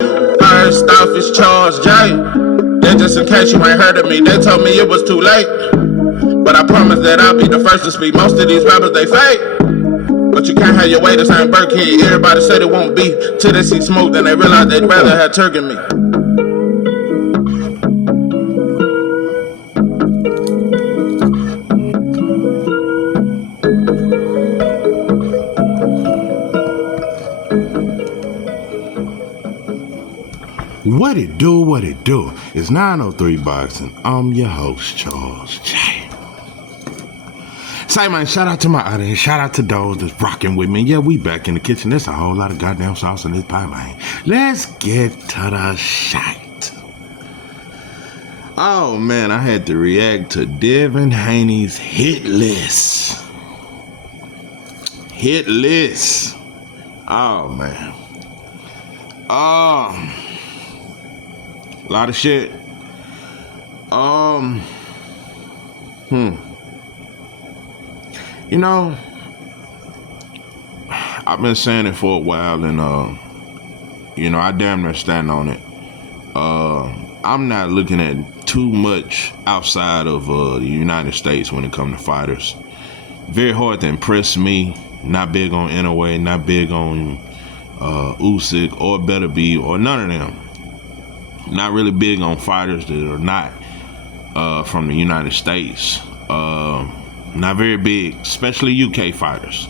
First off is Charles J. Then just in case you ain't heard of me, they told me it was too late. But I promise that I'll be the first to speak. Most of these rappers, they fake. But you can't have your way, this ain't Burkhead. Everybody said it won't be till they see smoke, then they realize they'd rather have turkey meat. What it do, what it do? It's 903 Boxing. I'm your host, Charles J. Say, man, shout out to my audience. Shout out to those that's rocking with me. Yeah, we back in the kitchen. There's a whole lot of goddamn sauce in this pie, man. Let's get to the shite. Oh, man, I had to react to Devin Haney'S hit list. Hit list. Oh, man. A lot of shit. You know, I've been saying it for a while, and you know, I damn near stand on it. I'm not looking at too much outside of the United States when it comes to fighters. Very hard to impress me. Not big on NOA, not big on Usyk or Better Be or none of them. Not really big on fighters that are not from the United States. Not very big, especially UK fighters.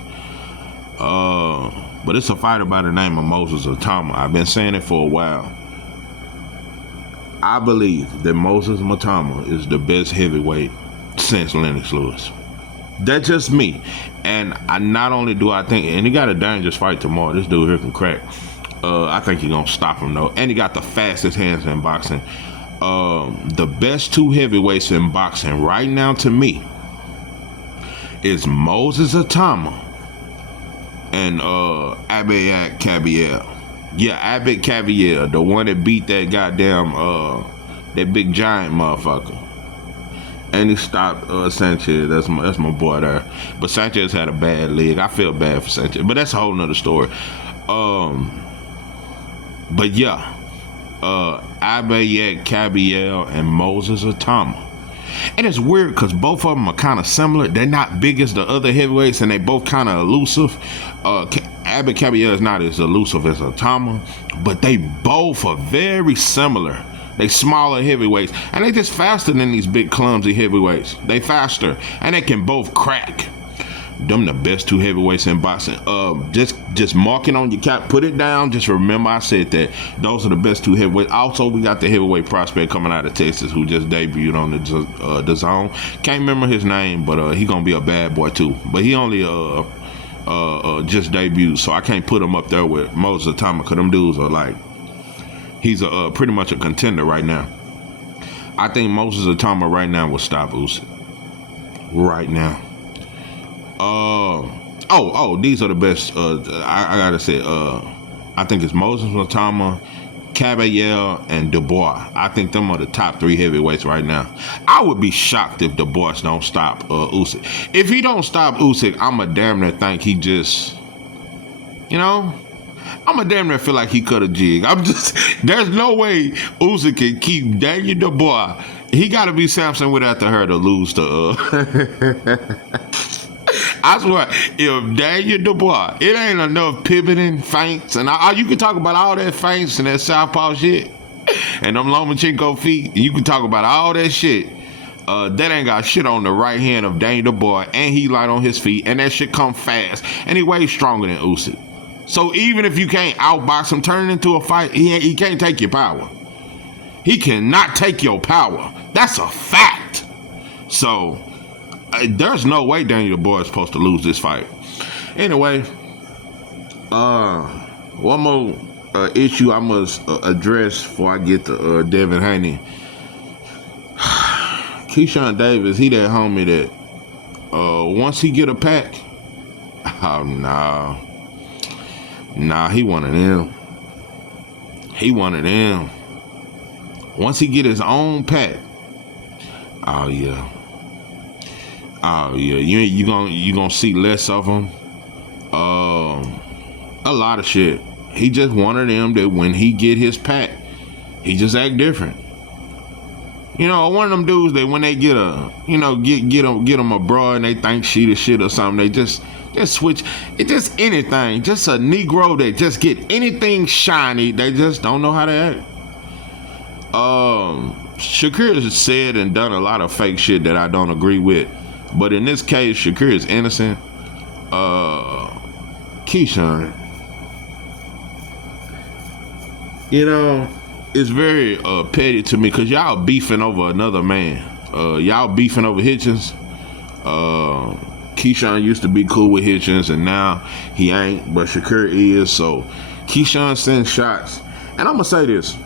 But it's a fighter by the name of Moses Matama. I've been saying it for a while. I believe that Moses Matama is the best heavyweight since Lennox Lewis. That's just me. And not only do I think, and he got a dangerous fight tomorrow. This dude here can crack. I think he's gonna stop him though. And he got the fastest hands in boxing. The best two heavyweights in boxing right now to me is Moses Matama and Abed Caviel. Yeah, Abed Caviel, the one that beat that goddamn that big giant motherfucker. And he stopped Sanchez. That's my boy there. But Sanchez had a bad leg. I feel bad for Sanchez, but that's a whole nother story. But yeah, Abed Caviel and Moses Matama. And it's weird because both of them are kind of similar. They're not big as the other heavyweights, and they both kind of elusive. Abed Caviel is not as elusive as Matama, but they both are very similar. They smaller heavyweights, and they just faster than these big clumsy heavyweights. They faster, and they can both crack. Them the best two heavyweights in boxing. Just mark it on your cap, put it down. Just remember I said that those are the best two heavyweights. Also, we got the heavyweight prospect coming out of Texas who just debuted on the zone. Can't remember his name, but he gonna be a bad boy too. But he only just debuted, so I can't put him up there with Moses Matama, because them dudes are like, he's a pretty much a contender right now. I think Moses Matama right now will stop Usyk. Right now. These are the best. I gotta say, I think it's Moses Matama, Caviel, and Dubois. I think them are the top three heavyweights right now. I would be shocked if Dubois don't stop Usyk. If he don't stop Usyk, I'm a damn near think he just, you know, I'm a damn near feel like he cut a jig. There's no way Usyk can keep Daniel Dubois. He gotta be Samson without the her to lose to I swear, if Daniel Dubois, it ain't enough pivoting, feints, and you can talk about all that feints and that southpaw shit, and them Lomachenko feet, you can talk about all that shit. That ain't got shit on the right hand of Daniel Dubois, and he light on his feet, and that shit come fast, and he way stronger than Usyk. So even if you can't outbox him, turn it into a fight, he can't take your power. He cannot take your power. That's a fact. So there's no way Daniel Dubois is supposed to lose this fight. Anyway, one more issue I must address before I get to Devin Haney. Keyshawn Davis, he that homie that once he get a pack, nah, he one of them. He one of them. Once he get his own pack, oh yeah, you gonna see less of him. A lot of shit. He just one of them that when he get his pack, he just act different. You know, one of them dudes that when they get a, you know, get them a bra and they think she the shit or something, they just switch. It just anything. Just a Negro that just get anything shiny. They just don't know how to act. Shakur has said and done a lot of fake shit that I don't agree with. But in this case, Shakur is innocent. Keyshawn, you know, it's very petty to me because y'all beefing over another man. Y'all beefing over Hitchens. Keyshawn used to be cool with Hitchens and now he ain't, but Shakur is. So Keyshawn sends shots. And I'm gonna say this.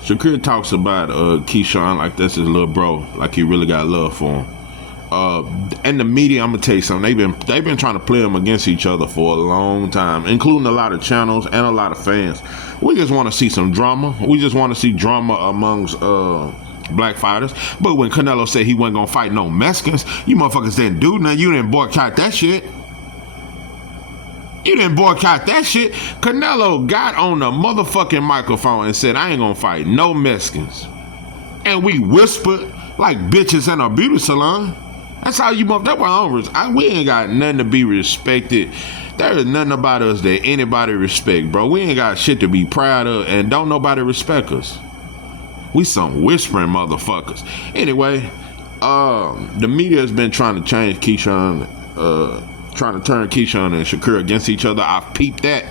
Shakur talks about Keyshawn like that's his little bro, like he really got love for him. And the media, I'm gonna tell you something. They've been trying to play them against each other for a long time, including a lot of channels and a lot of fans. We just want to see some drama. We just want to see drama amongst black fighters. But when Canelo said he wasn't gonna fight no Mexicans, you motherfuckers didn't do nothing. You didn't boycott that shit. You didn't boycott that shit. Canelo got on the motherfucking microphone and said, I ain't gonna fight no Mexicans. And we whispered like bitches in a beauty salon. That's how you move. That's why we ain't got nothing to be respected. There is nothing about us that anybody respect, bro. We ain't got shit to be proud of, and don't nobody respect us. We some whispering motherfuckers. Anyway, the media has been trying to change Keyshawn, trying to turn Keyshawn and Shakur against each other. I've peeped that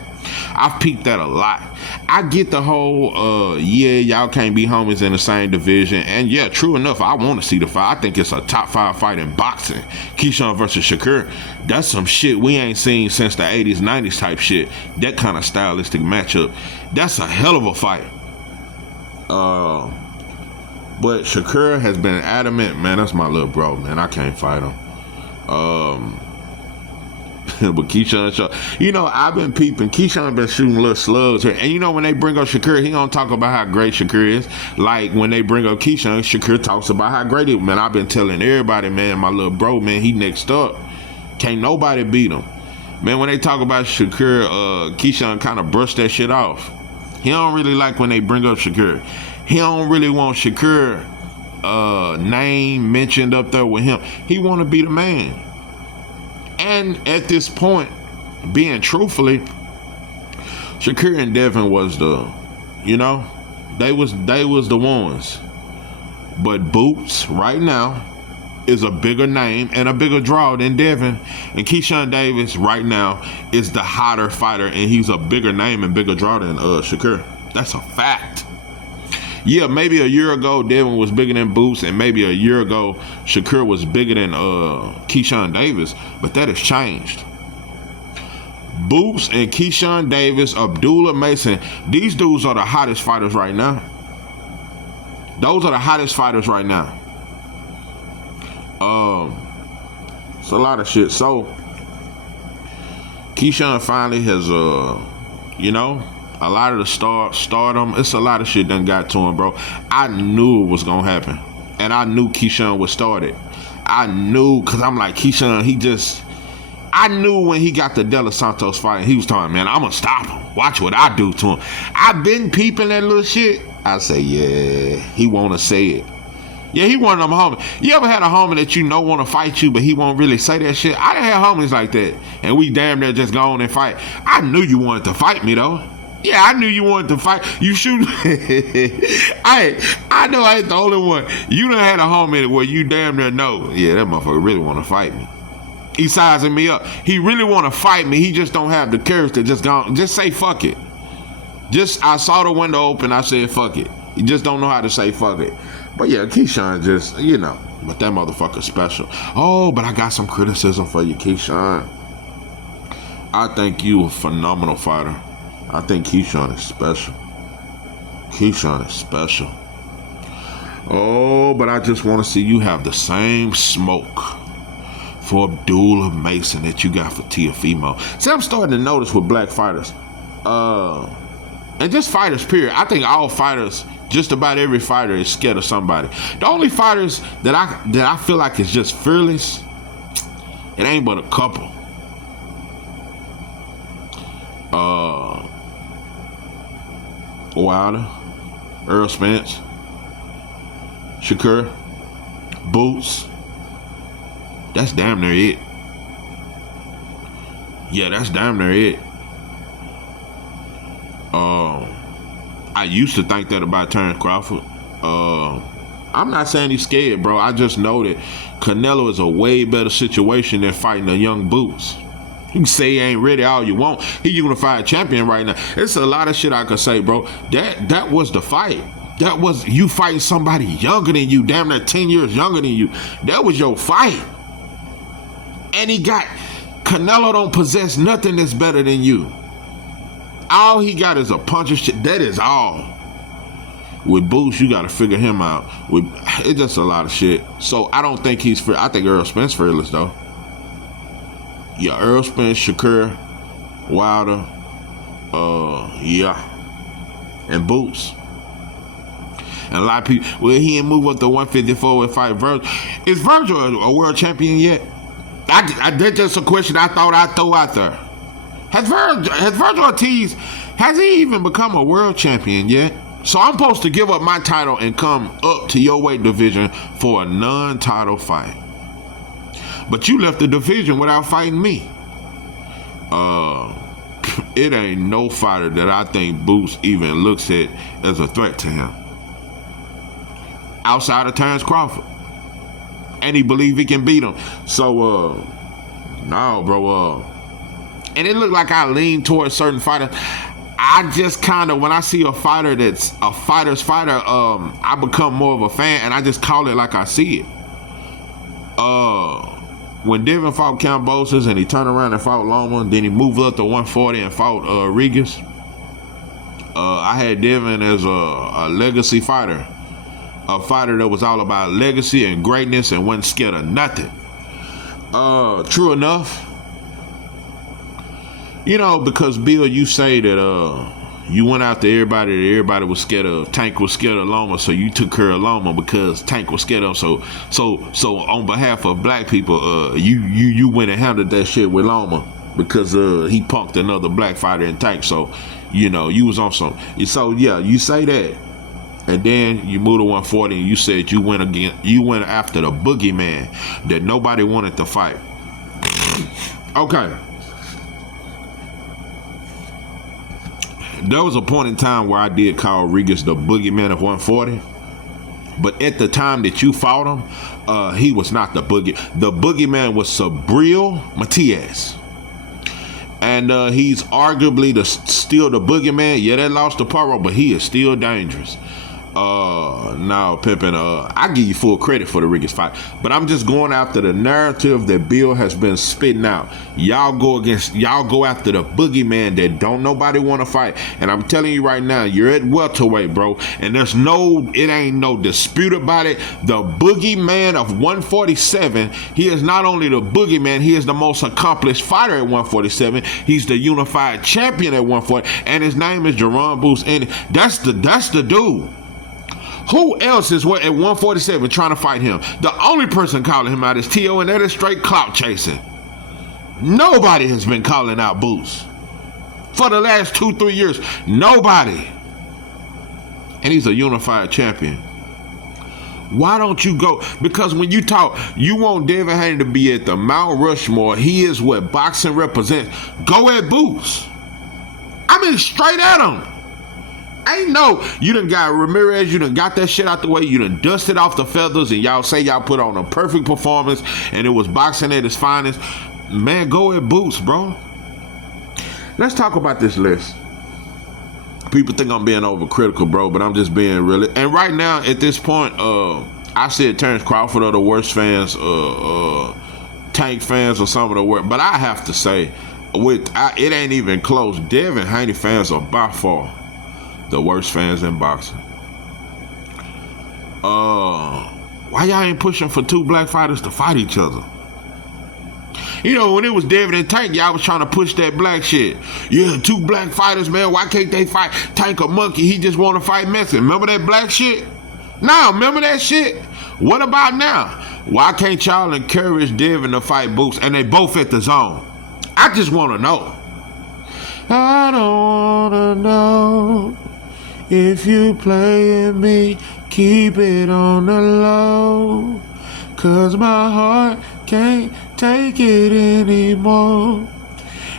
a lot. I get the whole, yeah, y'all can't be homies in the same division. And yeah, true enough, I want to see the fight. I think it's a top 5 fight in boxing. Keyshawn versus Shakur. That's some shit we ain't seen since the 80s, 90s type shit. That kind of stylistic matchup. That's a hell of a fight. But Shakur has been adamant, man, that's my little bro, man. I can't fight him. But Keyshawn, you know, I've been peeping. Keyshawn been shooting little slugs here. And you know, when they bring up Shakur, he don't talk about how great Shakur is. Like when they bring up Keyshawn, Shakur talks about how great he is. Man, I've been telling everybody, man, my little bro, man, he next up. Can't nobody beat him. Man, when they talk about Shakur, Keyshawn kind of brushed that shit off. He don't really like when they bring up Shakur. He don't really want Shakur name mentioned up there with him. He want to be the man. And at this point, being truthfully, Shakur and Devin was the, you know, they was the ones. But Boots right now is a bigger name and a bigger draw than Devin. And Keyshawn Davis right now is the hotter fighter, and he's a bigger name and bigger draw than Shakur. That's a fact. Yeah, maybe a year ago Devin was bigger than Boots, and maybe a year ago Shakur was bigger than Keyshawn Davis, but that has changed. Boots and Keyshawn Davis, Abdullah Mason, these dudes are the hottest fighters right now. Those are the hottest fighters right now. It's a lot of shit. So Keyshawn finally has you know, a lot of the stardom, it's a lot of shit done got to him, bro. I knew it was gonna happen. And I knew Keyshawn would start it. I knew, cause I'm like, Keyshawn, I knew when he got the De Los Santos fight, he was talking, man, I'm gonna stop him. Watch what I do to him. I've been peeping that little shit. I say, yeah, he wanna say it. Yeah, he one of them homies. You ever had a homie that you know want to fight you, but he won't really say that shit? I done had homies like that, and we damn near just go on and fight. I knew you wanted to fight me, though. Yeah, I knew you wanted to fight. You shoot. I know I ain't the only one. You done had a homie where you damn near know, yeah, that motherfucker really want to fight me. He sizing me up. He really want to fight me. He just don't have the courage to just say fuck it. I saw the window open. I said fuck it. He just don't know how to say fuck it. But yeah, Keyshawn just, you know, but that motherfucker's special. Oh, but I got some criticism for you, Keyshawn. I think you a phenomenal fighter. I think Keyshawn is special. Keyshawn is special. Oh, but I just want to see you have the same smoke for Abdullah Mason that you got for Teofimo. See, I'm starting to notice with black fighters, and just fighters, period. I think all fighters, just about every fighter is scared of somebody. The only fighters that I feel like is just fearless, it ain't but a couple. Wilder, Earl Spence, Shakur, Boots. That's damn near it. Yeah, that's damn near it. I used to think that about Terrence Crawford. I'm not saying he's scared, bro. I just know that Canelo is a way better situation than fighting a young Boots. You can say he ain't ready all you want. He unified champion right now. It's a lot of shit I could say, bro. That was the fight. That was you fighting somebody younger than you, damn near 10 years younger than you. That was your fight. And Canelo don't possess nothing that's better than you. All he got is a puncher shit. That is all. With Boots, you got to figure him out. It's just a lot of shit. So I don't think he's fearless. I think Earl Spence fearless though. Yeah, Earl Spence, Shakur, Wilder, and Boots. And a lot of people, well, he didn't move up to 154 and fight Virgil. Is Virgil a world champion yet? That's just a question I thought I'd throw out there. Has Virgil Ortiz, has he even become a world champion yet? So I'm supposed to give up my title and come up to your weight division for a non-title fight. But you left the division without fighting me. It ain't no fighter that I think Boots even looks at as a threat to him. Outside of Terrence Crawford. And he believe he can beat him. So, no, bro. And it looked like I lean towards certain fighters. I just kind of, when I see a fighter that's a fighter's fighter, I become more of a fan, and I just call it like I see it. When Devin fought Cambosis and he turned around and fought Loma, then he moved up to 140 and fought Regis. I had Devin as a legacy fighter. A fighter that was all about legacy and greatness and wasn't scared of nothing. True enough. You know, because Bill, you say that you went out to everybody was scared of. Tank was scared of Loma, so you took care of Loma because Tank was scared of. So on behalf of black people, you went and handled that shit with Loma because he punked another black fighter in Tank. So, you know, you was on some. So yeah, you say that. And then you moved to 140 and you said you went after the boogeyman that nobody wanted to fight. Okay. There was a point in time where I did call Regis the boogeyman of 140. But at the time that you fought him, he was not the boogie. The boogeyman was Sabril Matias. And he's arguably still the boogeyman. Yeah, that lost to Paro, but he is still dangerous. Now, Pimpin', I give you full credit for the Regis fight, but I'm just going after the narrative that Bill has been spitting out. Y'all go after the boogeyman that don't nobody want to fight, and I'm telling you right now, you're at welterweight, bro, and it ain't no dispute about it. The boogeyman of 147, he is not only the boogeyman, he is the most accomplished fighter at 147. He's the unified champion at 140, and his name is Jerome Boots, and that's the dude. Who else is at 147 trying to fight him? The only person calling him out is T.O., and that is straight clout chasing. Nobody has been calling out Boots. For the last 2-3 years, nobody. And he's a unified champion. Why don't you go? Because when you talk, you want Devin Haney to be at the Mount Rushmore. He is what boxing represents. Go at Boots. I mean, straight at him. Ain't no, you done got Ramirez, you done got that shit out the way, you done dusted off the feathers, and y'all say y'all put on a perfect performance, and it was boxing at its finest. Man, go at Boots, bro. Let's talk about this list. People think I'm being overcritical, bro, but I'm just being really. And right now, at this point, I said Terrence Crawford are the worst fans, Tank fans are some of the worst, but I have to say, it ain't even close. Devin Haney fans are by far the worst fans in boxing. Why y'all ain't pushing for two black fighters to fight each other? You know, when it was Devin and Tank, y'all was trying to push that black shit. Yeah, two black fighters, man. Why can't they fight? Tank a monkey, he just want to fight Messi. Remember that black shit? Now, remember that shit? What about now? Why can't y'all encourage Devin to fight Boots and they both at the zone? I just want to know. I don't want to know If you playing me, keep it on the low. 'Cause my heart can't take it anymore.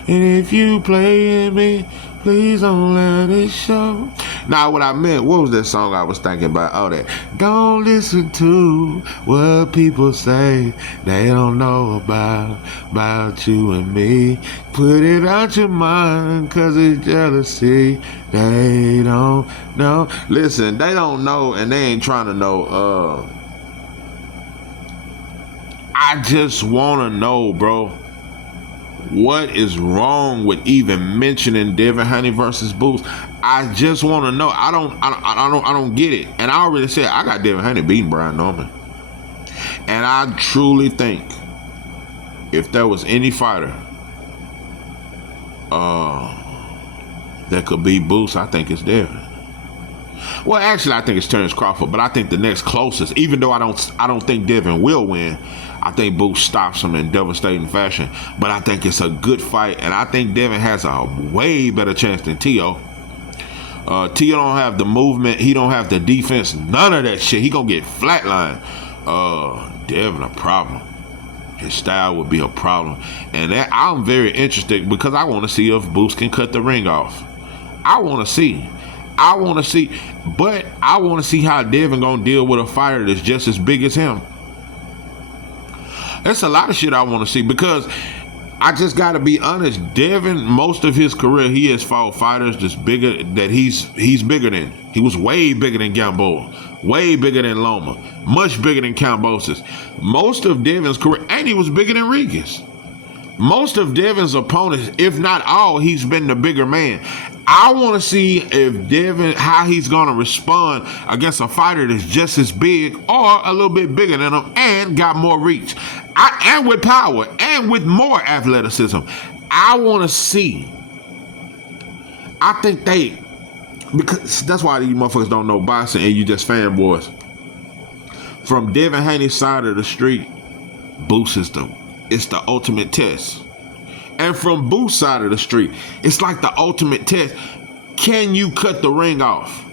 And if you playing me, please don't let it show. Now, what I meant, what was that song I was thinking about? Oh, that. Don't listen to what people say they don't know about you and me. Put it out your mind, 'cause it's jealousy. They don't know. Listen, they don't know, and they ain't trying to know. I just want to know, bro. What is wrong with even mentioning Devin Haney versus Boots? I just want to know. I don't get it. And I already said I got Devin Haney beating Brian Norman. And I truly think if there was any fighter that could beat Boots, I think it's Devin. Well, actually, I think it's Terrence Crawford, but I think the next closest, even though I don't think Devin will win, I think Boots stops him in devastating fashion. But I think it's a good fight, and I think Devin has a way better chance than T.O. T.O. don't have the movement, he don't have the defense, none of that shit. He gonna get flatlined. Devin a problem. His style would be a problem, and that, I'm very interested because I want to see if Boots can cut the ring off. I want to see, but I want to see how Devin gonna deal with a fighter that's just as big as him. That's a lot of shit I want to see because I just got to be honest. Devin, most of his career, he has fought fighters that's bigger, that he's bigger than. He was way bigger than Gamboa, way bigger than Loma, much bigger than Cambosis. Most of Devin's career, and he was bigger than Regis. Most of Devin's opponents, if not all, he's been the bigger man. I want to see if Devin, how he's going to respond against a fighter that's just as big or a little bit bigger than him and got more reach. And with power and with more athleticism. I want to see. I think because that's why these motherfuckers don't know boxing and you just fanboys. From Devin Haney's side of the street, Boots is it's the ultimate test. And from Boots' side of the street, it's like the ultimate test. Can you cut the ring off?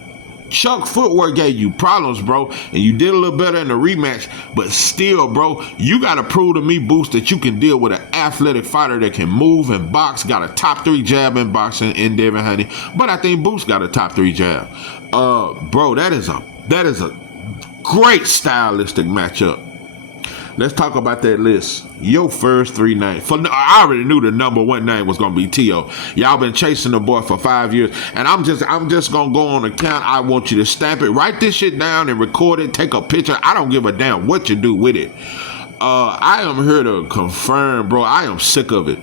Chuck footwork gave you problems, bro, and you did a little better in the rematch, but still, bro, you got to prove to me, Boots, that you can deal with an athletic fighter that can move and box, got a top 3 jab in boxing in Devin Haney, but I think Boots got a top 3 jab. Bro, that is a great stylistic matchup. Let's talk about that list. Your first 3 names. I already knew the number 1 name was gonna be T.O. Y'all been chasing the boy for 5 years, and I'm just gonna go on the count. I want you to stamp it, write this shit down, and record it. Take a picture. I don't give a damn what you do with it. I am here to confirm, bro. I am sick of it.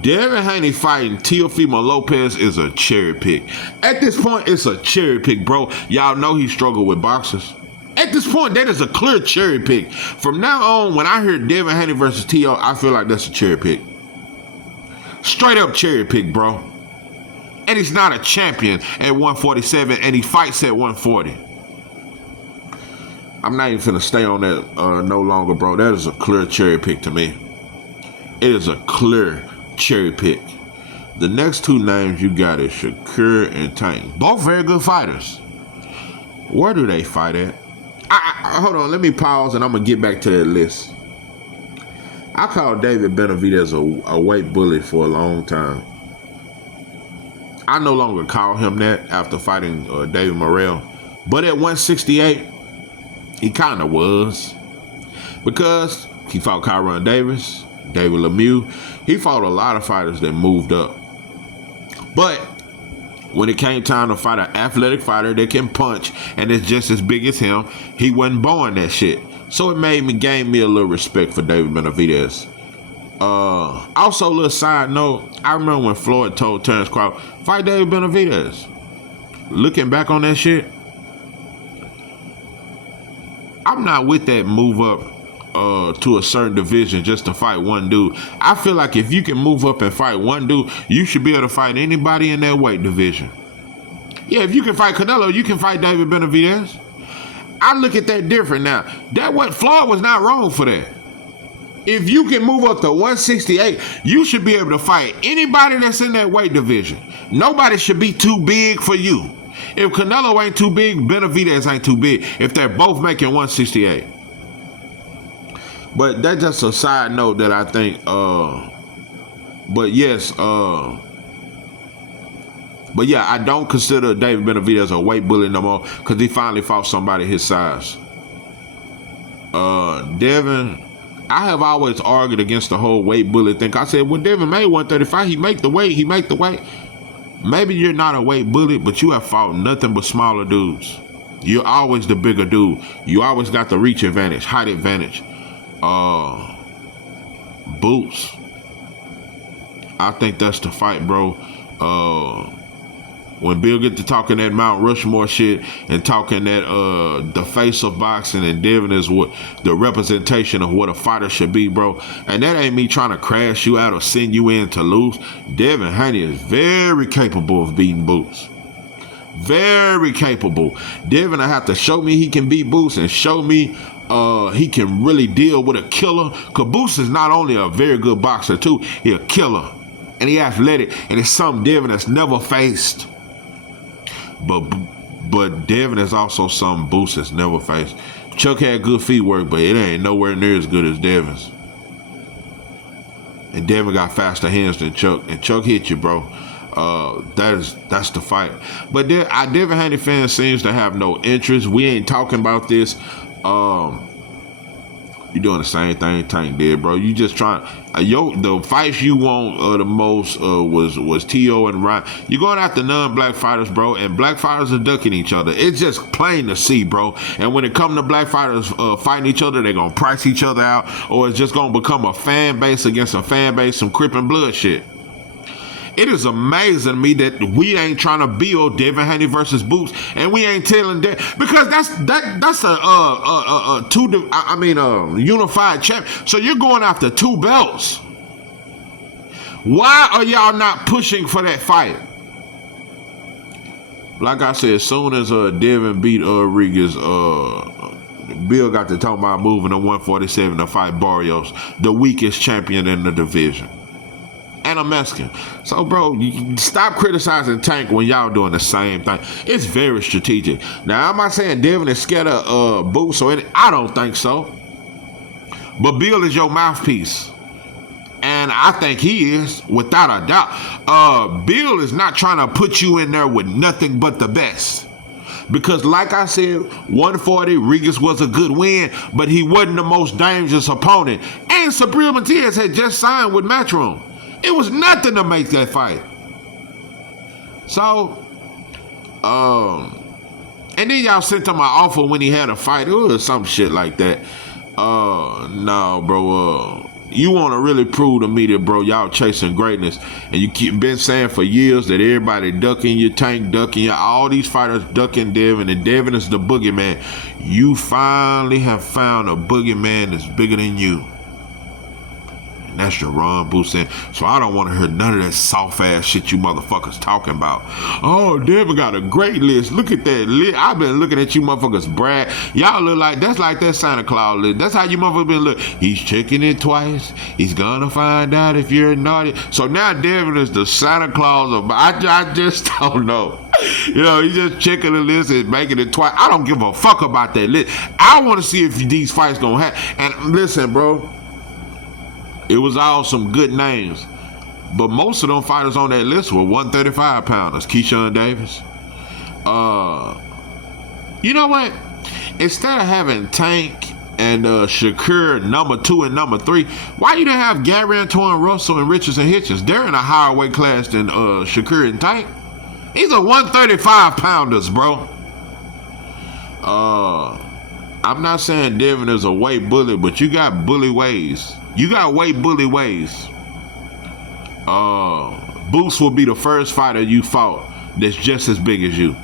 Devin Haney fighting Teofimo Lopez is a cherry pick. At this point, it's a cherry pick, bro. Y'all know he struggled with boxers. At this point, that is a clear cherry pick. From now on, when I hear Devin Haney versus T.O., I feel like that's a cherry pick. Straight up cherry pick, bro. And he's not a champion at 147, and he fights at 140. I'm not even finna stay on that no longer, bro. That is a clear cherry pick to me. It is a clear cherry pick. The next 2 names you got is Shakur and Tank. Both very good fighters. Where do they fight at? Hold on, let me pause and I'm going to get back to that list. I called David Benavidez a weight bully for a long time. I no longer call him that after fighting David Morrell. But at 168, he kind of was. Because he fought Kyron Davis, David Lemieux. He fought a lot of fighters that moved up. But when it came time to fight an athletic fighter that can punch and is just as big as him, he wasn't born that shit. So it gained me a little respect for David Benavidez. Also, a little side note, I remember when Floyd told Terrence Crawford, fight David Benavidez. Looking back on that shit, I'm not with that move up to a certain division just to fight one dude. I feel like if you can move up and fight one dude, you should be able to fight anybody in that weight division. Yeah, if you can fight Canelo, you can fight David Benavidez. I look at that different now. Floyd was not wrong for that. If you can move up to 168, you should be able to fight anybody that's in that weight division. Nobody should be too big for you. If Canelo ain't too big, Benavidez ain't too big. If they're both making 168. But that's just a side note that I think, but yes, but yeah, I don't consider David Benavidez a weight bully no more because he finally fought somebody his size. Devin, I have always argued against the whole weight bully thing. I said, when Devin made 135, he make the weight. Maybe you're not a weight bully, but you have fought nothing but smaller dudes. You're always the bigger dude. You always got the reach advantage, height advantage. Boots. I think that's the fight, bro. When Bill get to talking that Mount Rushmore shit and talking that the face of boxing and Devin is what the representation of what a fighter should be, bro. And that ain't me trying to crash you out or send you in to lose. Devin Haney is very capable of beating Boots. Very capable. Devin, I have to show me he can beat Boots and show me he can really deal with a killer. Cause Boots is not only a very good boxer too, he a killer. And he athletic. And it's something Devin has never faced. But Devin is also something Boots has never faced. Chuck had good feet work, but it ain't nowhere near as good as Devin's. And Devin got faster hands than Chuck. And Chuck hit you, bro. That's the fight. But Devin Haney fans seems to have no interest. We ain't talking about this. You doing the same thing Tank did, bro. You just trying. The fights you want the most was T.O. and Ryan. You're going after non-black fighters, bro, and black fighters are ducking each other. It's just plain to see, bro. And when it comes to black fighters fighting each other, they're going to price each other out, or it's just going to become a fan base against a fan base, some Crippin' blood shit. It is amazing to me that we ain't trying to build Devin Haney versus Boots, and we ain't telling that because that's a unified champ. So you're going after two belts. Why are y'all not pushing for that fight? Like I said, as soon as Devin beat Rodriguez, Bill got to talk about moving to 147 to fight Barrios, the weakest champion in the division. And a Mexican. So, bro, you stop criticizing Tank when y'all doing the same thing. It's very strategic. Now, I'm not saying Devin is scared of Boots or anything. I don't think so. But Bill is your mouthpiece. And I think he is, without a doubt. Bill is not trying to put you in there with nothing but the best. Because, like I said, 140, Rodriguez was a good win, but he wasn't the most dangerous opponent. And Sabril Matias had just signed with Matchroom. It was nothing to make that fight. So, and then y'all sent him an offer when he had a fight. It was some shit like that. No, bro. You want to really prove to me that, bro, y'all chasing greatness. And you keep been saying for years that everybody ducking you, Tank ducking you, all these fighters ducking Devin, and Devin is the boogeyman. You finally have found a boogeyman that's bigger than you. That's your Ron Boosin. So I don't want to hear none of that soft ass shit you motherfuckers talking about. Oh, Devin got a great list. Look at that list. I've been looking at you motherfuckers brag. Y'all look like that's like that Santa Claus list. That's how you motherfuckers been look. He's checking it twice. He's gonna find out if you're naughty. So now Devin is the Santa Claus of I just don't know. You know, he's just checking the list and making it twice. I don't give a fuck about that list. I want to see if these fights gonna happen. And listen, bro. It was all some good names. But most of them fighters on that list were 135 pounders. Keyshawn Davis. You know what? Instead of having Tank and Shakur number 2 and number 3, why you didn't have Gary Antoine Russell and Richardson Hitchens? They're in a higher weight class than Shakur and Tank. These are 135 pounders, bro. I'm not saying Devin is a weight bully, but you got bully ways. You got weight bully ways. Boots will be the first fighter you fought that's just as big as you.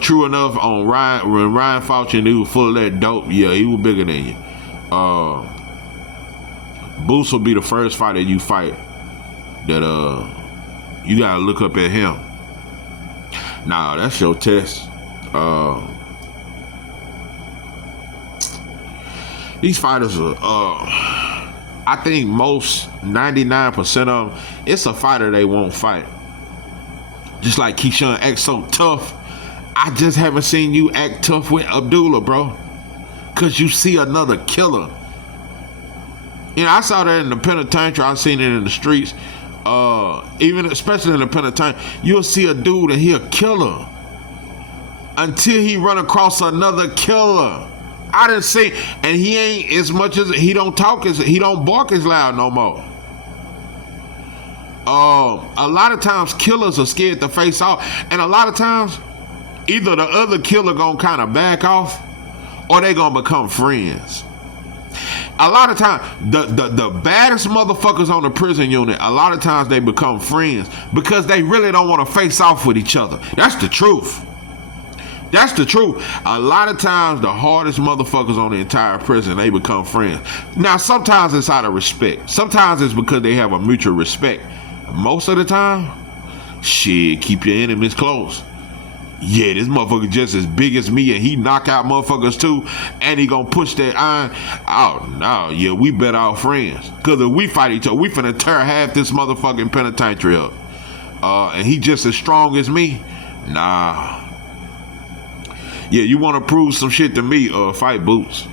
True enough, on Ryan, when Ryan fought you and he was full of that dope, yeah, he was bigger than you. Boots will be the first fighter you fight that you gotta look up at him. Nah, that's your test. These fighters are, I think most 99% of them, it's a fighter they won't fight. Just like Keyshawn acts so tough, I just haven't seen you act tough with Abdullah, bro. Cause you see another killer. You know, I saw that in the penitentiary. I seen it in the streets. Even especially in the penitentiary, you'll see a dude and he a killer until he run across another killer. I didn't see, and he ain't as much as he don't talk as he don't bark as loud no more. A lot of times killers are scared to face off, and a lot of times either the other killer gonna kind of back off or they gonna become friends. A lot of times, the baddest motherfuckers on the prison unit, a lot of times they become friends because they really don't want to face off with each other. That's the truth. That's the truth. A lot of times, the hardest motherfuckers on the entire prison, they become friends. Now, sometimes it's out of respect. Sometimes it's because they have a mutual respect. Most of the time, shit, keep your enemies close. Yeah, this motherfucker just as big as me and he knock out motherfuckers too, and he gonna push that iron. Oh no, yeah, we better off friends. Cause if we fight each other, we finna tear half this motherfucking penitentiary up. And he just as strong as me. Nah. Yeah, you wanna prove some shit to me, fight Boots.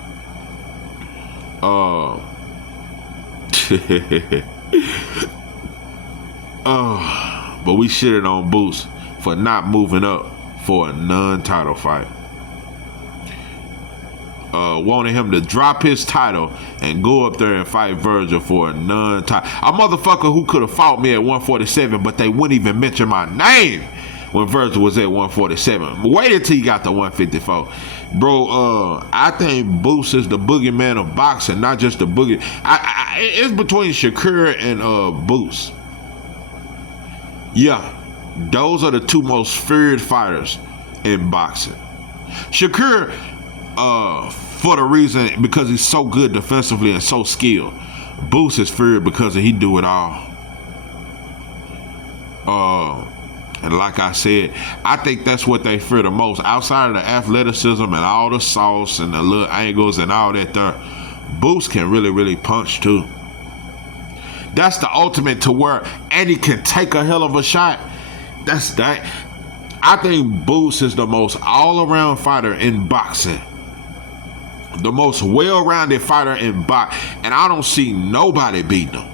But we shitted on Boots for not moving up for a non-title fight. Wanted him to drop his title and go up there and fight Virgil for a non-title. A motherfucker who could have fought me at 147, but they wouldn't even mention my name when Virgil was at 147. Wait until he got to 154. Bro, I think Boots is the boogeyman of boxing, not just the boogie. It's between Shakur and Boots. Yeah. Those are the two most feared fighters in boxing. Shakur, for the reason, because he's so good defensively and so skilled. Boots is feared because he do it all. And like I said, I think that's what they fear the most. Outside of the athleticism and all the sauce and the little angles and all that there, Boots can really, really punch too. That's the ultimate to where Eddie can take a hell of a shot. That's that. I think Boots is the most all-around fighter in boxing. The most well-rounded fighter in boxing. And I don't see nobody beating him.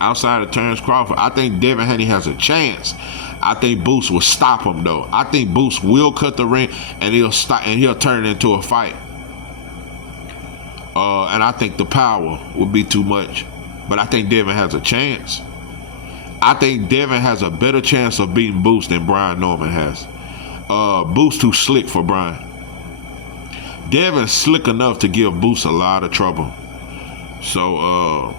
Outside of Terrence Crawford, I think Devin Haney has a chance. I think Boots will stop him though. I think Boots will cut the ring and he'll stop and he'll turn it into a fight. And I think the power will be too much. But I think Devin has a chance. I think Devin has a better chance of beating Boots than Brian Norman has. Boots too slick for Brian. Devin's slick enough to give Boots a lot of trouble. So,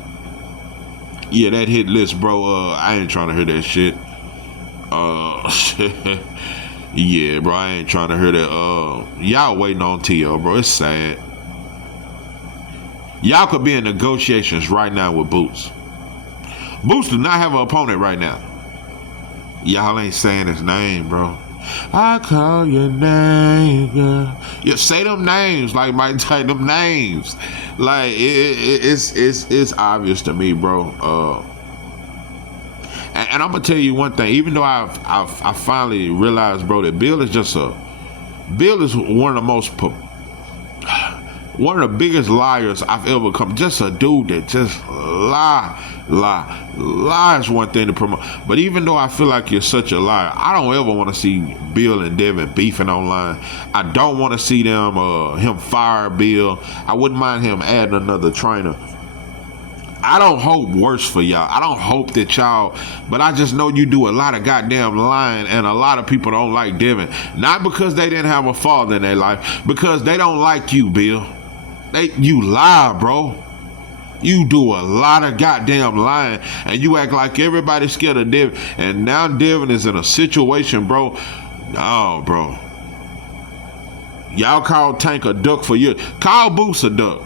yeah, that hit list, bro. I ain't trying to hear that shit. Yeah, bro, I ain't trying to hear that. Y'all waiting on T.O., bro. It's sad. Y'all could be in negotiations right now with Boots. Boots do not have an opponent right now. Y'all ain't saying his name, bro. I call your name, girl. Yeah, say them names like Mike Tyson. Them names, like it's obvious to me, bro. And I'm gonna tell you one thing. Even though I finally realized, bro, that Bill is one of the most. One of the biggest liars I've ever come. Just a dude that just lies one thing to promote. But even though I feel like you're such a liar, I don't ever want to see Bill and Devin beefing online. I don't want to see him fire Bill. I wouldn't mind him adding another trainer. I don't hope worse for y'all. I don't hope that y'all, but I just know you do a lot of goddamn lying, and a lot of people don't like Devin. Not because they didn't have a father in their life, because they don't like you, Bill. You lie, bro. You do a lot of goddamn lying, and you act like everybody's scared of Devin. And now Devin is in a situation, bro. No, bro. Y'all call Tank a duck for years. Call Boots a duck.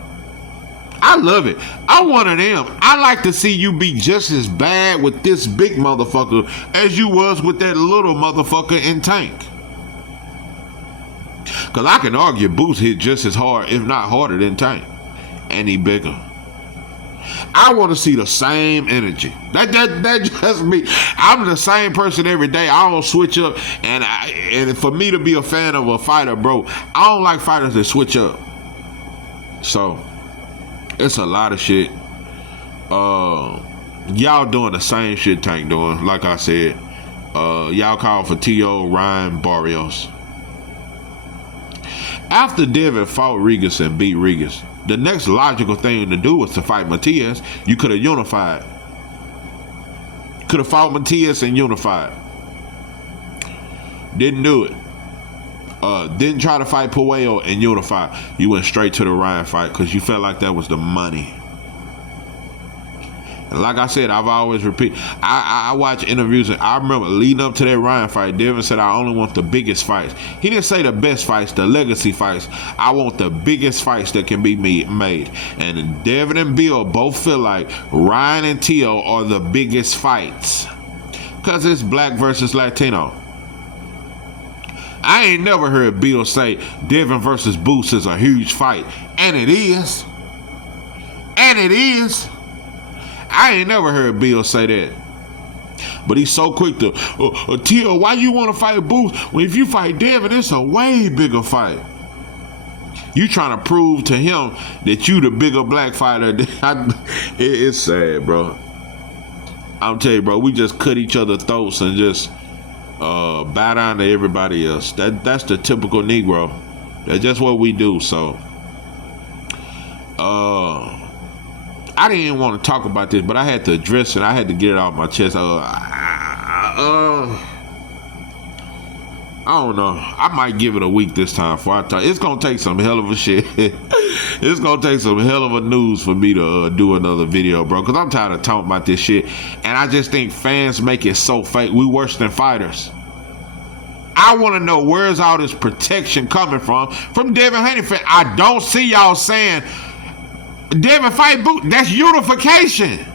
I love it. I'm one of them. I like to see you be just as bad with this big motherfucker as you was with that little motherfucker in Tank. Because I can argue Boots hit just as hard, if not harder, than Tank. And he bigger. I want to see the same energy. That just me. I'm the same person every day. I don't switch up, and for me to be a fan of a fighter, bro, I don't like fighters that switch up. So it's a lot of shit. Y'all doing the same shit Tank doing. Like I said, y'all call for T.O. Ryan Barrios. After Devin fought Rigas and beat Rigas, the next logical thing to do was to fight Matias. You could have unified. Could have fought Matias and unified. Didn't do it. Didn't try to fight Puello and unify. You went straight to the Ryan fight because you felt like that was the money. And like I said, I've always repeat. I watch interviews, and I remember leading up to that Ryan fight, Devin said, I only want the biggest fights. He didn't say the best fights, the legacy fights. I want the biggest fights that can be made. And Devin and Bill both feel like Ryan and T.O. are the biggest fights because it's black versus Latino. I ain't never heard Bill say Devin versus Boots is a huge fight. And it is. And it is. I ain't never heard Bill say that. But he's so quick to, Tio, why you want to fight Boots when if you fight Devin, it's a way bigger fight. You trying to prove to him that you the bigger black fighter. It's sad, bro. I'm telling you, bro, we just cut each other's throats and just bow down to everybody else. That's the typical Negro. That's just what we do. So, I didn't even want to talk about this, but I had to address it. I had to get it off my chest. I don't know. I might give it a week this time before I talk. It's gonna take some hell of a shit. It's gonna take some hell of a news for me to do another video, bro. Cause I'm tired of talking about this shit, and I just think fans make it so fake. We worse than fighters. I want to know where's all this protection coming from Devin Haney. I don't see y'all saying Devin fight Boots. That's unification.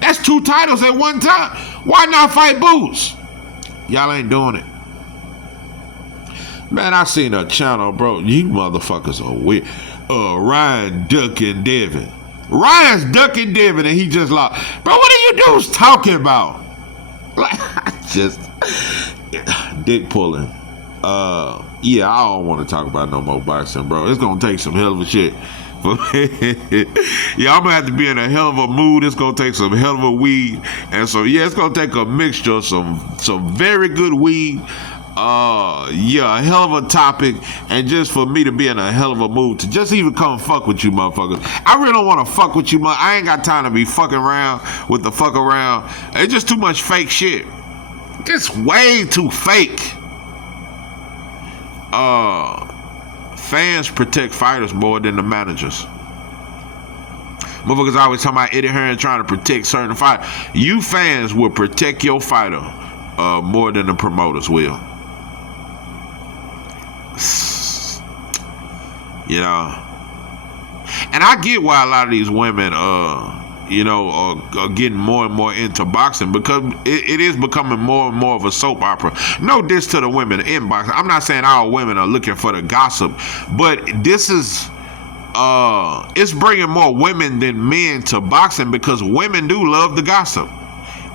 That's 2 titles at one time. Why not fight Boots? Y'all ain't doing it. Man, I seen a channel, bro. You motherfuckers are weird. Ryan ducking Devin. Ryan's ducking Devin and he just lost. Bro, what are you dudes talking about? Like, just dick pulling. Yeah, I don't want to talk about no more boxing, bro. It's gonna take some hell of a shit. Yeah, I'm gonna have to be in a hell of a mood. It's gonna take some hell of a weed, and so yeah, it's gonna take a mixture of some very good weed. Yeah, a hell of a topic, and just for me to be in a hell of a mood to just even come fuck with you motherfuckers. I really don't want to fuck with you, I ain't got time to be fucking around with the fuck around. It's just too much fake shit. Just way too fake. Fans protect fighters more than the managers. Motherfuckers always talking about Eddie Hearn trying to protect certain fighters. You fans will protect your fighter more than the promoters will. You know. And I get why a lot of these women are getting more and more into boxing, because it is becoming more and more of a soap opera. No diss to the women in boxing. I'm not saying all women are looking for the gossip, but this is it's bringing more women than men to boxing, because women do love the gossip.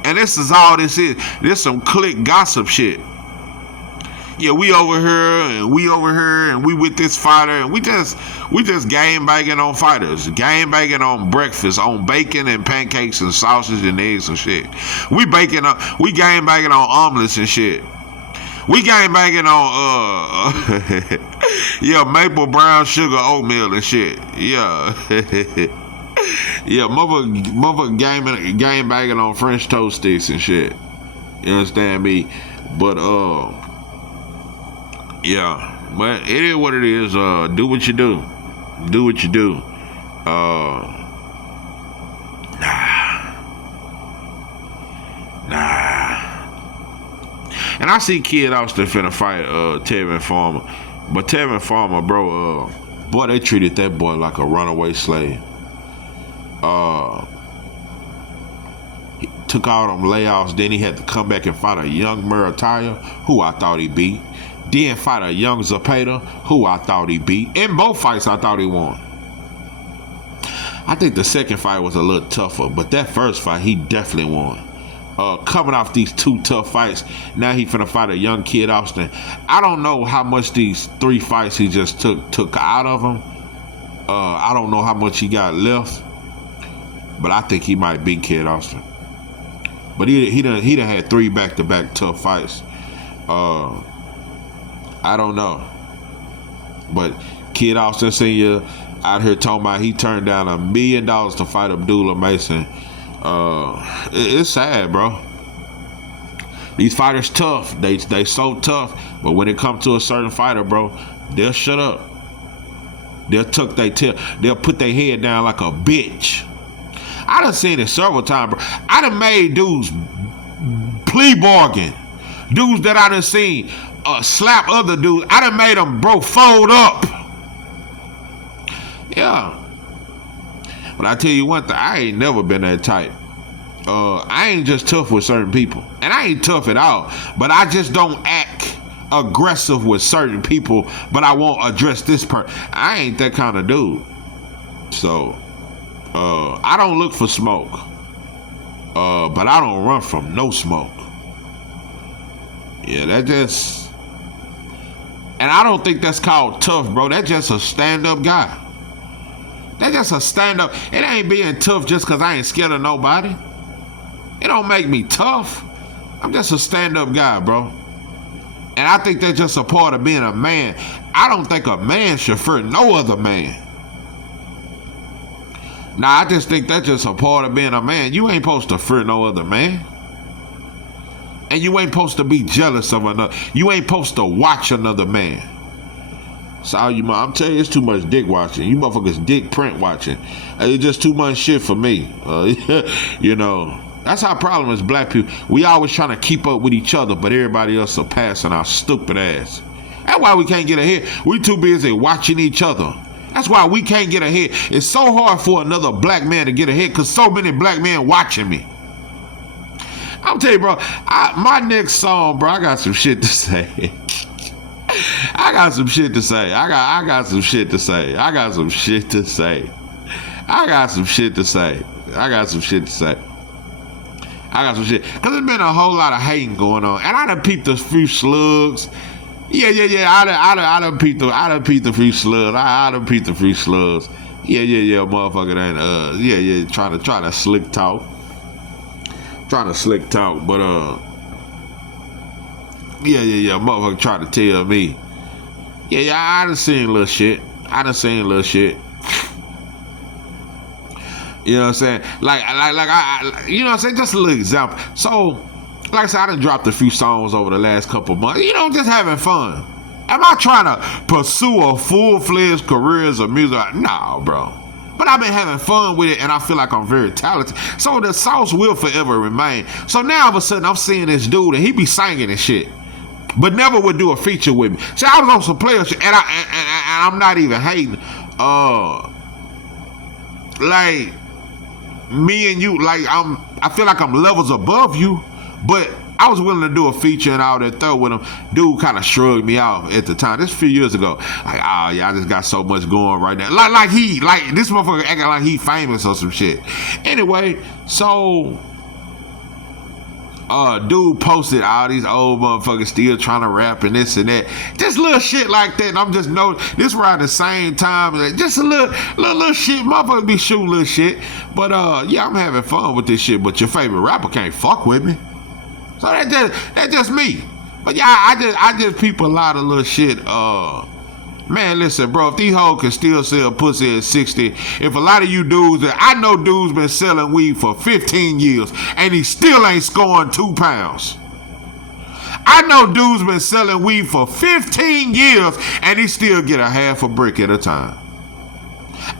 And this is all this is. This some click gossip shit. Yeah, we over here and we over here and we with this fighter, and we just game banging on fighters, game banging on breakfast, on bacon and pancakes and sausage and eggs and shit. We game banging on omelets and shit. We game banging on yeah, maple brown sugar oatmeal and shit. Yeah. Yeah, mother game banging on French toast sticks and shit. You understand me? But yeah, but it is what it is. Do what you do. Do what you do. Nah. And I see Kid Austin finna fight Tevin Farmer. But Tevin Farmer, bro, boy, they treated that boy like a runaway slave. He took all them layoffs, then he had to come back and fight a young Murataya, who I thought he beat. Then fight a young Zapata, who I thought he beat. In both fights, I thought he won. I think the second fight was a little tougher, but that first fight he definitely won. Coming off these 2 tough fights, now he finna fight a young kid, Austin. I don't know how much these 3 fights he just took out of him. I don't know how much he got left, but I think he might beat Kid Austin. But he done had 3 back-to-back tough fights. I don't know, but Kid Austin Sr. out here talking about he turned down $1 million to fight Abdullah Mason. It's sad, bro. These fighters tough. They so tough, but when it comes to a certain fighter, bro, they'll shut up. They'll put their head down like a bitch. I done seen it several times, bro. I done made dudes plea bargain. Dudes that I done seen slap other dudes. I done made them, bro, fold up. Yeah. But I tell you one thing, I ain't never been that type. I ain't just tough with certain people. And I ain't tough at all. But I just don't act aggressive with certain people, but I won't address this person. I ain't that kind of dude. So, I don't look for smoke. But I don't run from no smoke. Yeah, that just... And I don't think that's called tough, bro. That's just a stand-up guy. That's just a stand-up. It ain't being tough just because I ain't scared of nobody. It don't make me tough. I'm just a stand-up guy, bro. And I think that's just a part of being a man. I don't think a man should fear no other man. Nah, I just think that's just a part of being a man. You ain't supposed to fear no other man. And you ain't supposed to be jealous of another. You ain't supposed to watch another man. Sorry, I'm telling you, it's too much dick watching. You motherfuckers dick print watching. It's just too much shit for me. You know, that's our problem as black people. We always trying to keep up with each other, but everybody else surpassing our stupid ass. That's why we can't get ahead. We too busy watching each other. That's why we can't get ahead. It's so hard for another black man to get ahead because so many black men watching me. I'm telling you, bro, my next song, bro, I got some shit to say. I got some shit to say. I got some shit to say. I got some shit to say. I got some shit to say. I got some shit to say. I got some shit. Because there's been a whole lot of hating going on. And I done peeped a few slugs. Yeah. I done peeped a few slugs. I done peeped a few slugs. Yeah, motherfucker ain't, trying to slick talk. Trying to slick talk, but, motherfucker trying to tell me. Yeah, I done seen little shit. You know what I'm saying? Like I you know what I'm saying? Just a little example. So, like I said, I done dropped a few songs over the last couple months. You know, just having fun. Am I trying to pursue a full-fledged career as a music? Nah, bro. But I've been having fun with it, and I feel like I'm very talented. So the sauce will forever remain. So now all of a sudden, I'm seeing this dude, and he be singing and shit, but never would do a feature with me. See, I was on some player shit, and I'm not even hating. Like me and you, like I feel like I'm levels above you, but I was willing to do a feature and all that stuff with him. Dude kind of shrugged me off at the time. This a few years ago. Like, oh yeah, I just got so much going right now. Like this motherfucker acting like he famous or some shit. Anyway, so dude posted all these old motherfuckers still trying to rap and this and that. Just little shit like that. And I'm just this around the same time. Just a little shit. Motherfuckers be shooting little shit. But yeah, I'm having fun with this shit. But your favorite rapper can't fuck with me. So that's just me. But yeah, I just peep a lot of little shit. Man, listen, bro, if these hoes can still sell pussy at 60, if a lot of you dudes, I know dudes been selling weed for 15 years and he still ain't scoring 2 pounds. I know dudes been selling weed for 15 years and he still get a half a brick at a time.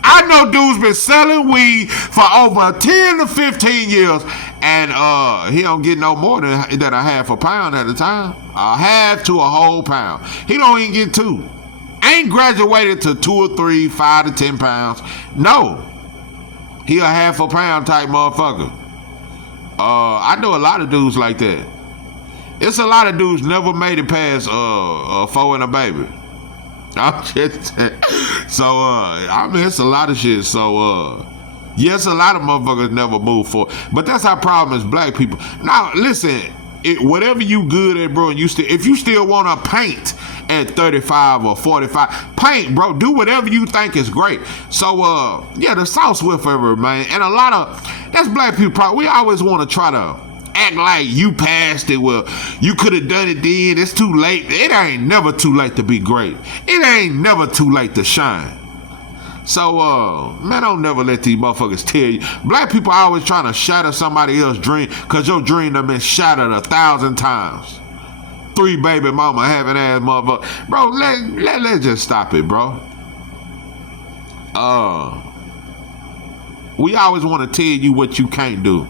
I know dudes been selling weed for over 10 to 15 years and he don't get no more than a half a pound at a time. A half to a whole pound. He don't even get 2. Ain't graduated to 2 or 3, 5 to 10 pounds. No. He a half a pound type motherfucker. I know a lot of dudes like that. It's a lot of dudes never made it past 4 and a baby. I'm just so I mean it's a lot of shit. So Yes, a lot of motherfuckers never move forward, but that's our problem as black people. Now, listen, whatever you good at, bro, if you still want to paint at 35 or 45, paint, bro. Do whatever you think is great. So, yeah, the South Swift ever, man, and a lot of that's black people problem. We always want to try to act like you passed it. Well, you could have done it then. It's too late. It ain't never too late to be great. It ain't never too late to shine. So, man, don't never let these motherfuckers tell you. Black people are always trying to shatter somebody else's dream because your dream done been shattered 1,000 times. 3 baby mama having ass motherfucker. Bro, let's just stop it, bro. We always want to tell you what you can't do.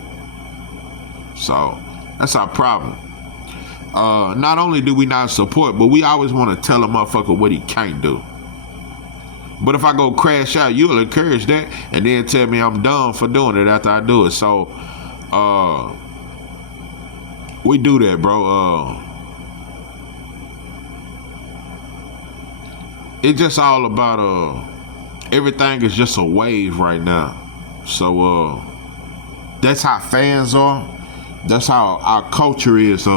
So, that's our problem. Not only do we not support, but we always want to tell a motherfucker what he can't do. But if I go crash out, you'll encourage that and then tell me I'm dumb for doing it after I do it. So, we do that, bro. It's just all about, everything is just a wave right now. So, that's how fans are. That's how our culture is.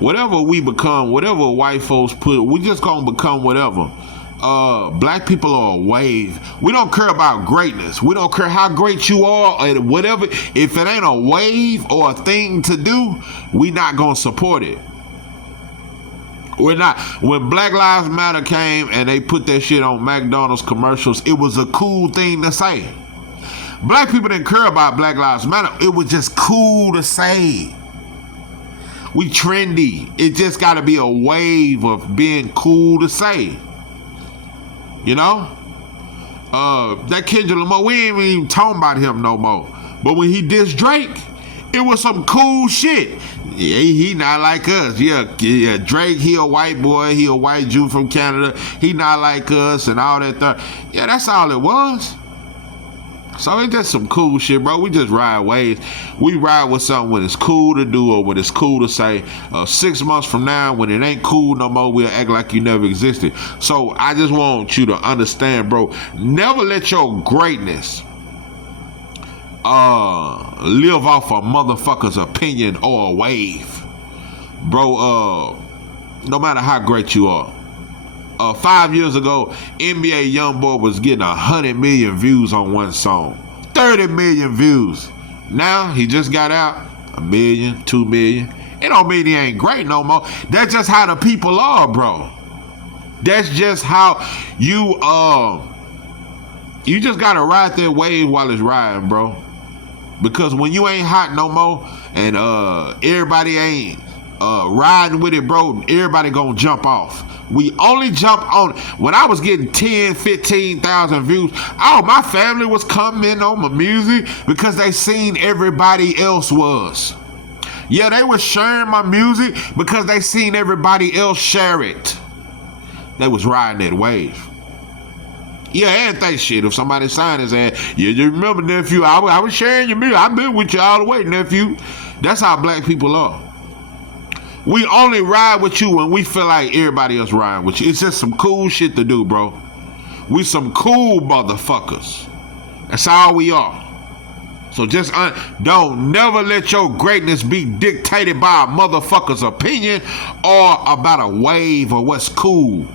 Whatever we become, whatever white folks put, we just gonna become whatever. Black people are a wave. We don't care about greatness. We don't care how great you are or whatever. If it ain't a wave or a thing to do, we not gonna support it. We're not. When Black Lives Matter came and they put that shit on McDonald's commercials, it was a cool thing to say. Black people didn't care about Black Lives Matter. It was just cool to say. We trendy. It just gotta be a wave of being cool to say. You know? That Kendrick Lamar, we ain't even talking about him no more. But when he dissed Drake, it was some cool shit. Yeah, he not like us. Yeah, Drake, he a white boy. He a white Jew from Canada. He not like us and all that. Yeah, that's all it was. So it's just some cool shit, bro. We just ride waves. We ride with something when it's cool to do or when it's cool to say. 6 months from now, when it ain't cool no more, we'll act like you never existed. So I just want you to understand, bro. Never let your greatness live off a motherfucker's opinion or a wave. Bro, no matter how great you are. 5 years ago, NBA Youngboy was getting 100 million views on one song. 30 million views. Now, he just got out 1 million, 2 million. It don't mean he ain't great no more. That's just how the people are, bro. That's just how you just gotta ride that wave while it's riding, bro. Because when you ain't hot no more and everybody ain't riding with it, bro, everybody gonna jump off. We only jump on when I was getting 10, 15,000 views. Oh, my family was coming on my music because they seen everybody else was. Yeah, they was sharing my music because they seen everybody else share it. They was riding that wave. Yeah, and think shit. If somebody signed his ass, yeah, you remember, nephew, I was sharing your music. I've been with you all the way, nephew. That's how black people are. We only ride with you when we feel like everybody else riding with you. It's just some cool shit to do, bro. We some cool motherfuckers. That's all we are. So just don't never let your greatness be dictated by a motherfucker's opinion or about a wave or what's cool.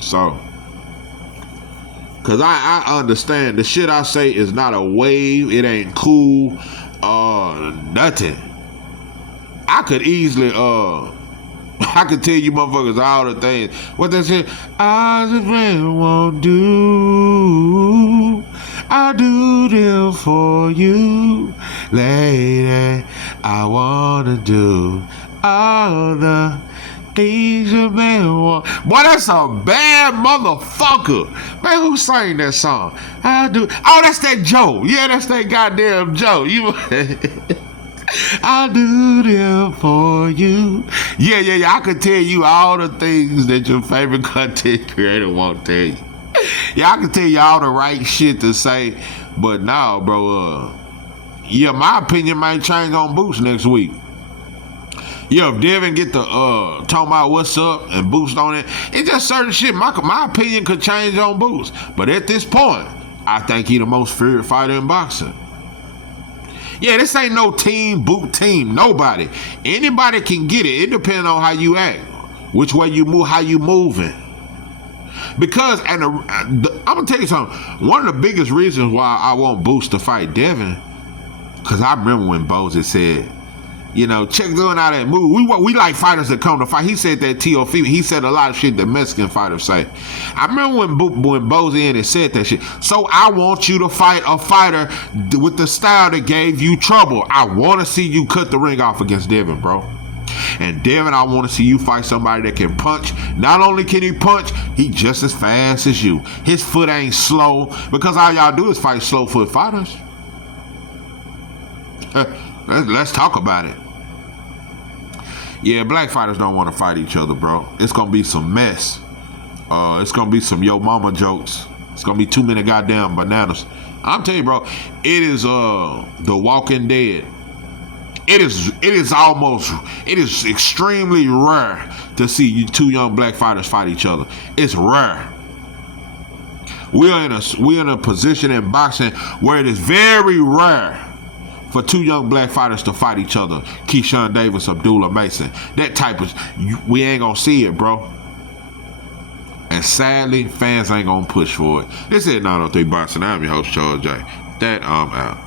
So, cause I understand the shit I say is not a wave. It ain't cool. Nothing. I could easily, I could tell you motherfuckers all the things. What they say, I just really won't do. I'll do them for you, lady. I wanna do all the things you may want. Boy, that's a bad motherfucker. Man, who sang that song? I do. Oh, that's that Joe. Yeah, that's that goddamn Joe. You. I'll do them for you. Yeah. I could tell you all the things that your favorite content creator won't tell you. Yeah, I can tell you all the right shit to say, but nah, bro. Yeah, my opinion might change on Boost next week. Yeah, if Devin get the talking about what's up and Boost on it, it's just certain shit. My opinion could change on Boost, but at this point, I think he the most feared fighter in boxing. Yeah, this ain't no team, boot team, nobody. Anybody can get it. It depends on how you act, which way you move, how you moving. Because, and I'm going to tell you something, one of the biggest reasons why I want Boots to fight Devin, because I remember when Bozy said, you know, check doing all that move. We like fighters that come to fight. He said that TOF. He said a lot of shit that Mexican fighters say. I remember when Bozy in and said that shit. So I want you to fight a fighter with the style that gave you trouble. I want to see you cut the ring off against Devin, bro. And Devin, I want to see you fight somebody that can punch. Not only can he punch, he just as fast as you. His foot ain't slow, because all y'all do is fight slow foot fighters. Let's talk about it. Yeah, black fighters don't want to fight each other, bro. It's gonna be some mess. It's gonna be some yo mama jokes. It's gonna be too many goddamn bananas. I'm telling you, bro, it is The Walking Dead. It is extremely rare to see two young black fighters fight each other. It's rare. We're in a position in boxing where it is very rare for two young black fighters to fight each other. Keyshawn Davis, Abdullah Mason. That type of, we ain't gonna see it, bro. And sadly, fans ain't gonna push for it. This is 903 Boxing. I'm your host, Charles J. That I'm out.